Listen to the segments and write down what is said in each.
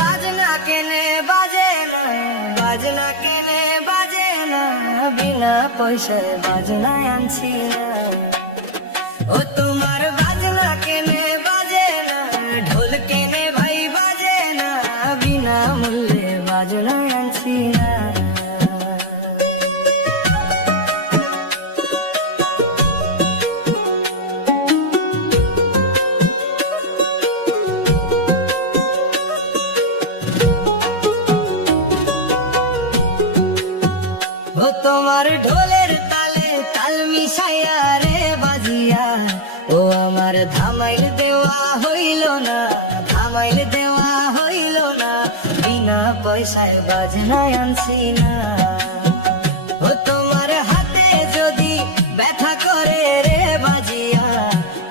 বাজনা কেনে বাজে না, বাজনা কেনে বাজে না, বিনা পয়সায় বাজনা আনছি না। ও তোমার বাজনা কেনে বাজে না, ঢোল কেনে ভাই বাজে না, বিনা মূল্যে বাজনা আনছি না। ও তোমার ঢোলের তালে তাল মিশাইয়া রে বাজিয়া, ও আমার ধামাইল দেওয়া হইল না, ধামাইল দেওয়া হইল না, বিনা পয়সায় বাজনা আনছি না। ও তোমার হাতে যদি ব্যথা করে রে বাজিয়া,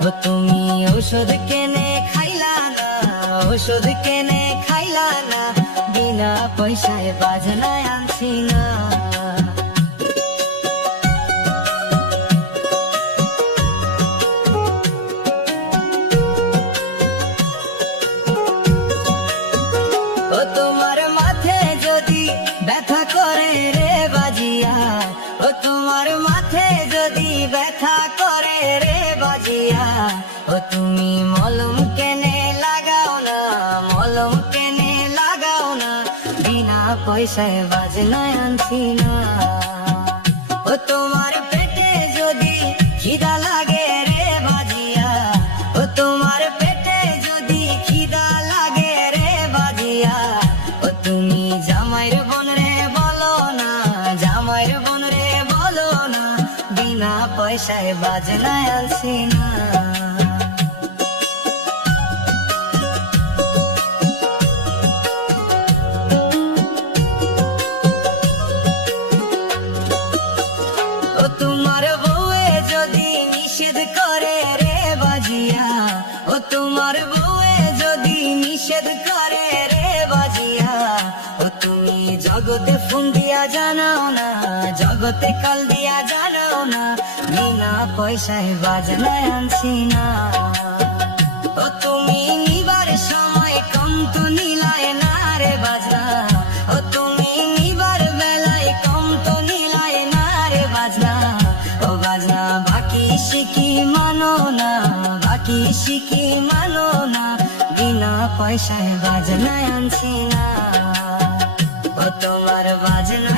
ও তুমি ঔষধ কেনে খাইলা না, ঔষধ কেনে খাইলা না, বিনা পয়সায় বাজনা আনছি না। ও তোমার মাথে যদি ব্যথা করে রে বাজিয়া, ও তোমার মাথে যদি ব্যথা করে রে বাজিয়া, ও তুমি মলম কেনে লাগাও না, মলম কেনে লাগাও না, বিনা পয়সায় বাজনা আনছি না। ও তোমার পেটে যদি খিদা লাগে রে বাজিয়া, ও তোমার পেটে যদি খিদা লাগে রে বাজিয়া, ও তুমি জামাইর বোন রে বলো না, জামাইর বোন রে বলো না, বিনা পয়সায় বাজনা আনছি না। ও তোমার বউয়ে যদি নিষেধ করে রে বাজিয়া, ও তোমার বউয়ে যদি নিষেধ করে রে বাজিয়া, ও তুমি জগতে ফোন দিয়া জানাও না, জগতে কল দিয়া জানাও না, বিনা পয়সায় বাজনা আনছি না। ও তুমি নিবার সময় কম তো নিলায় না রে বাজনা, ও তুমি নিবার বেলায় কম তো নিলায় না রে বাজনা। ও বাজনা বাকি শিখি মানো না, বাকি শিখি মানো না, বিনা পয়সায় বাজনা আনছি না। ও তোমার বাজনা